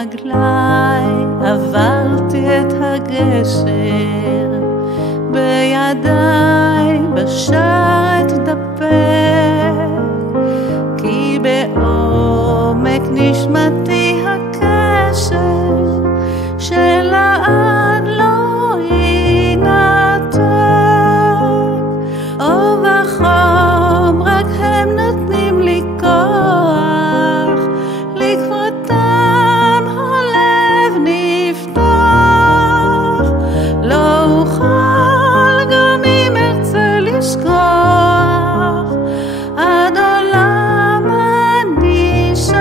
ברגליי עברתי את הגשר, בידיי בשרת דפק, כי בעומק נשמתי הקשר שלעד לא ינתק. אור וחום רק הם נותנים לי כוח, לקראתם הלב נפתח. לא אוכל גם אם ארצה לשכוח, עד עולם אני שייך.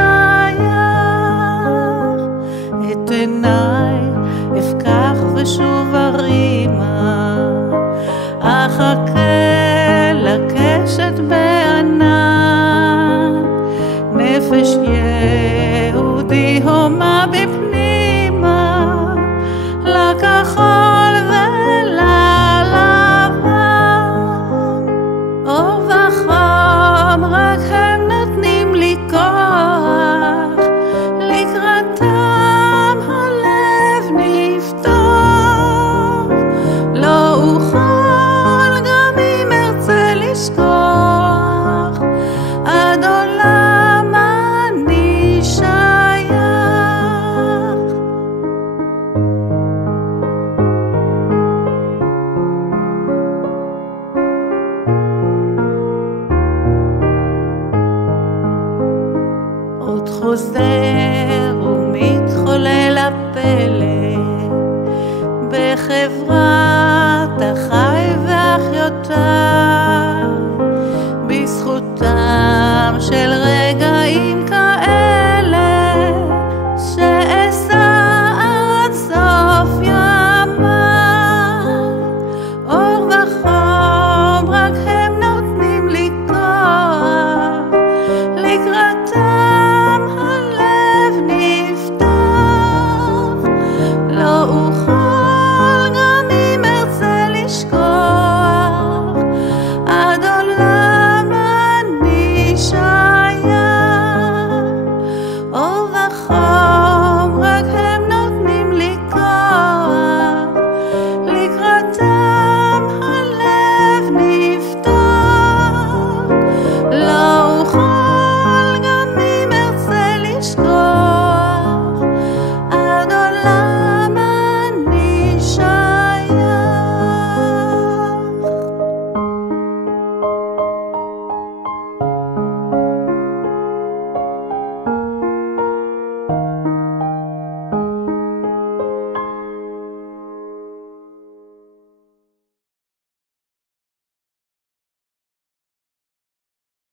את עיניי אפקח ושוב ארימה, אחכה לקשת בענן. נפש יהודי הומה בפנימה, לכחול וללבן. אור וחום רק הם נותנים לי כוח, לקראתם הלב נפתח. לא אוכל גם אם ארצה לשכוח, עד עולם אני שייך. עוד חוזר ומתחולל הפלא בחברת אחי ואחיותיי.